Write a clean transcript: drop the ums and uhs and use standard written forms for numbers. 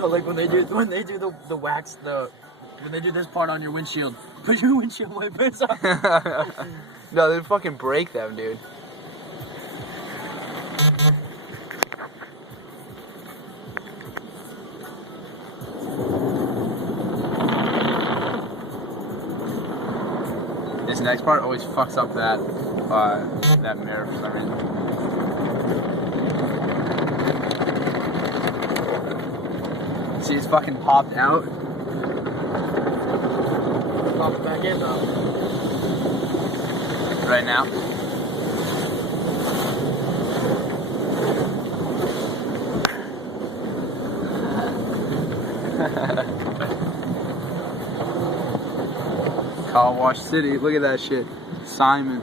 No, like when they do the wax when they do this part on your windshield, put your windshield wipers on. No, they'd fucking break them, dude. This next part always fucks up that mirror for some reason. See, it's fucking popped out. Pop it back in though. Right now. Car Wash City, look at that shit. Simon.